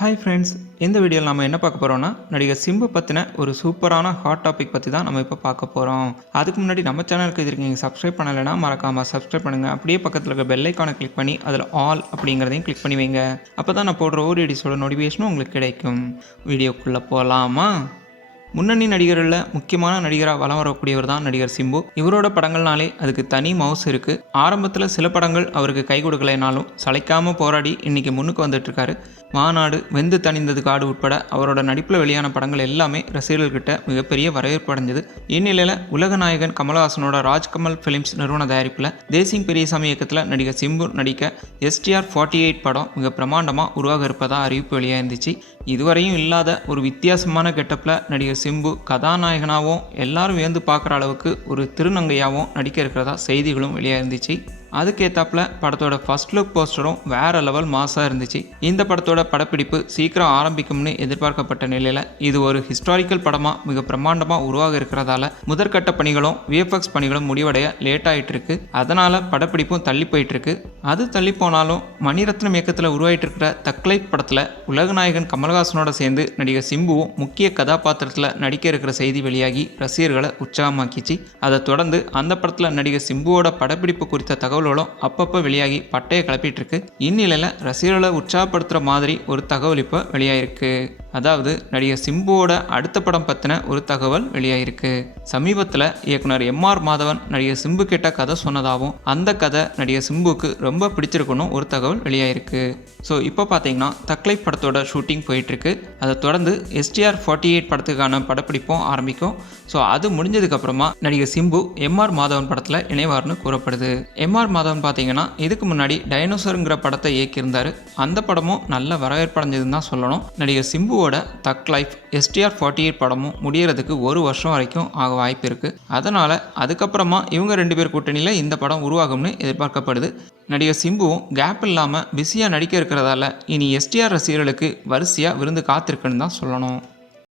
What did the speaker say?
Hi friends இந்த வீடியோவில் நம்ம என்ன பார்க்க போகிறோம்னா நடிகர் சிம்பு பற்றின ஒரு சூப்பரான ஹாட் டாபிக் பற்றி தான் நம்ம இப்போ பார்க்க போகிறோம் அதுக்கு முன்னாடி நம்ம சேனலுக்கு இது நீங்கள் சப்ஸ்கிரைப் பண்ணலைன்னா மறக்காமல் சப்ஸ்கிரைப் பண்ணுங்கள் அப்படியே பக்கத்தில் இருக்க பெல் ஐக்கானை கிளிக் பண்ணி அதில் ஆல் அப்படிங்கிறதையும் கிளிக் பண்ணி வைங்க. அப்போ தான் நான் போடுற ஒரு எடிஸோட நோட்டிஃபிகேஷனும் உங்களுக்கு கிடைக்கும். வீடியோக்குள்ளே போகலாமா முன்னணி நடிகர்களில் முக்கியமான நடிகராக வலம் வரக்கூடியவர் தான் நடிகர் சிம்பு. இவரோட படங்கள்னாலே அதுக்கு தனி மவுஸ் இருக்குது ஆரம்பத்தில் சில படங்கள் அவருக்கு கை கொடுக்கலைனாலும் சளைக்காமல் போராடி இன்னைக்கு முன்னுக்கு வந்துட்டு இருக்காரு மாநாடு வெந்து தணிந்தது காடு உட்பட அவரோட நடிப்பில் வெளியான படங்கள் எல்லாமே ரசிகர்கள்கிட்ட மிகப்பெரிய வரவேற்பு அடைஞ்சது. இந்நிலையில் உலக நாயகன் கமலஹாசனோட ராஜ்கமல் ஃபிலிம்ஸ் நிறுவன தயாரிப்பில் தேசிங் பெரியசாமி இயக்கத்தில் நடிகர் சிம்பு நடிக்க எஸ்டிஆர் ஃபார்ட்டி எயிட் படம் மிக பிரமாண்டமாக உருவாக இருப்பதாக அறிவிப்பு வெளியாக இருந்துச்சு இதுவரையும் இல்லாத ஒரு வித்தியாசமான கெட்டப்பில் நடிகர் சிம்பு கதாநாயகனாகவும் எல்லாரும் வியந்து பார்க்குற அளவுக்கு ஒரு திருநங்கையாகவும் நடிக்க இருக்கிறதா செய்திகளும் வெளியாக இருந்துச்சு அதுக்கேற்றாப்புல படத்தோட ஃபர்ஸ்ட் லுக் போஸ்டரும் வேற லெவல் மாசாக இருந்துச்சு. இந்த படத்தோட படப்பிடிப்பு சீக்கிரம் ஆரம்பிக்கும்னு எதிர்பார்க்கப்பட்ட நிலையில் இது ஒரு ஹிஸ்டாரிக்கல் படமாக மிக பிரம்மாண்டமாக உருவாக இருக்கிறதால முதற்கட்ட பணிகளும் விஎஃப்எக்ஸ் பணிகளும் முடிவடைய லேட் ஆகிட்டு இருக்கு அதனால் படப்பிடிப்பும் தள்ளி போயிட்டு இருக்கு அது தள்ளி போனாலும் மணிரத்னம் இயக்கத்தில் உருவாகிட்டு இருக்கிற தக்லைஃப் படத்தில் உலகநாயகன் கமல்ஹாசனோட சேர்ந்து நடிகர் சிம்புவும் முக்கிய கதாபாத்திரத்தில் நடிக்க இருக்கிற செய்தி வெளியாகி ரசிகர்களை உற்சாகமாக்கிச்சு. அதை தொடர்ந்து அந்த படத்தில் நடிகர் சிம்புவோட படப்பிடிப்பு குறித்த தகவல் தகவல்களும் அப்பப்போ வெளியாகி பட்டையை கிளப்பிட்டுருக்கு. இந்நிலையில் ரசிகர்களை உற்சாகப்படுத்துகிற மாதிரி ஒரு தகவல் இப்போ வெளியாயிருக்கு. அதாவது நடிகர் சிம்புவோட அடுத்த படம் பற்றின ஒரு தகவல் வெளியாயிருக்கு. சமீபத்தில் இயக்குனர் எம் ஆர் மாதவன் நடிகர் சிம்பு கிட்ட கதை சொன்னதாகவும் அந்த கதை நடிகர் சிம்புக்கு ரொம்ப பிடிச்சிருக்குன்னு ஒரு தகவல் வெளியாயிருக்கு. ஸோ இப்போ பார்த்தீங்கன்னா தக்லை படத்தோட ஷூட்டிங் போயிட்டுருக்கு. அதை தொடர்ந்து எஸ்டிஆர் ஃபார்ட்டி எயிட் படத்துக்கான படப்பிடிப்பும் ஆரம்பிக்கும். ஸோ அது முடிஞ்சதுக்கப்புறமா நடிகர் சிம்பு எம் ஆர் மாதவன் படத்தில் இணைவார்னு கூறப்படுது. எம் ஆர் மாதவன் பார்த்தீங்கன்னா இதுக்கு முன்னாடி டைனோசருங்கிற படத்தை இயக்கியிருந்தார். அந்த படமும் நல்ல வரவேற்படைஞ்சதுன்னு தான் சொல்லணும். நடிகர் சிம்புவோட thug life STR forty eight படமும் முடியறதுக்கு ஒரு வருஷம் வரைக்கும் ஆக வாய்ப்பு இருக்குது அதனால் அதுக்கப்புறமா இவங்க ரெண்டு பேர் கூட்டணியில் இந்த படம் உருவாகும்னு எதிர்பார்க்கப்படுது. நடிகர் சிம்புவும் கேப் இல்லாமல் பிஸியாக நடிக்க இருக்கிறதால இனி எஸ்டிஆர் ரசிகர்களுக்கு வரிசையாக விருந்து காத்திருக்குன்னு தான் சொல்லணும்.